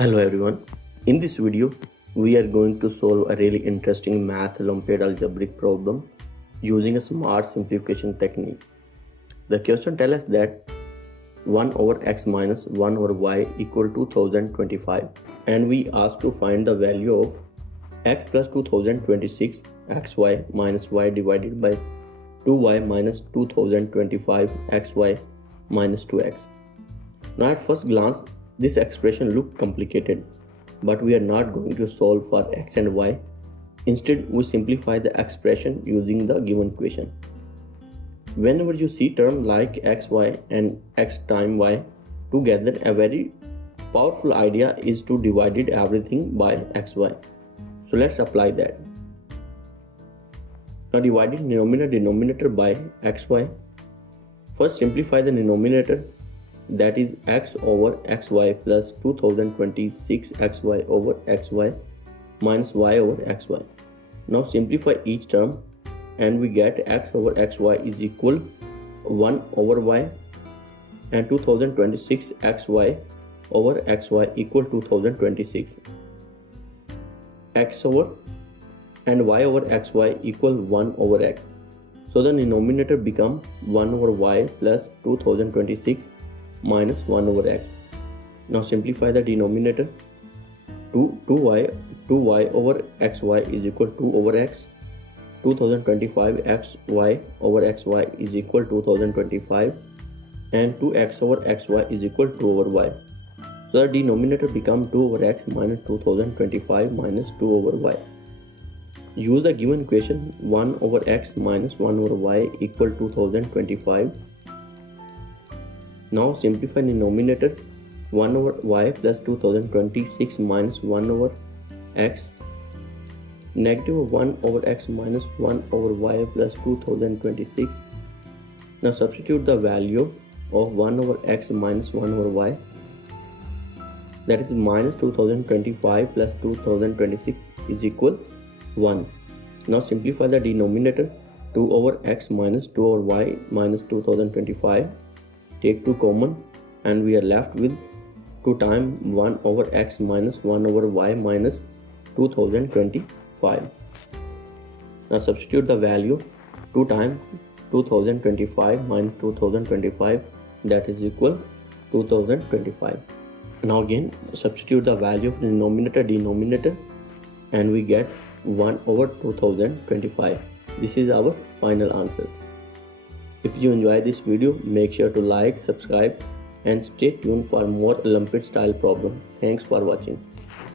Hello everyone. In this video, we are going to solve a really interesting math olympiad algebraic problem using a smart simplification technique. The question tells us that 1 over x minus 1 over y equal to 2025, and we ask to find the value of x plus 2026 xy minus y divided by 2y minus 2025 xy minus 2x. Now at first glance, this expression looks complicated, but we are not going to solve for x and y. Instead, we simplify the expression using the given equation. Whenever you see terms like xy and x times y together, a very powerful idea is to divide everything by xy. So let's apply that. Now dividing denominator by xy. First simplify the denominator, that is x over xy plus 2026 xy over xy minus y over xy. Now simplify each term and we get x over xy is equal 1 over y and 2026 xy over xy equal 2026. X over and y over xy equal 1 over x. So the denominator become 1 over y plus 2026 minus 1 over x. Now simplify the denominator. 2y over xy is equal 2 over x. 2025 xy over xy is equal 2025 and 2x over xy is equal 2 over y. So the denominator become 2 over x minus 2025 minus 2 over y. Use the given equation 1 over x minus 1 over y equal 2025. Now simplify denominator. 1 over y plus 2026 minus 1 over x. Negative 1 over x minus 1 over y plus 2026. Now substitute the value of 1 over x minus 1 over y. That is minus 2025 plus 2026 is equal 1. Now simplify the denominator. 2 over x minus 2 over y minus 2025. Take 2 common and we are left with 2 times 1 over x minus 1 over y minus 2025. Now substitute the value. 2 times 2025 minus 2025, that is equal 2025. Now again substitute the value of denominator and we get 1 over 2025. This is our final answer. If you enjoy this video, make sure to like, subscribe and stay tuned for more Olympiad style problem. Thanks for watching.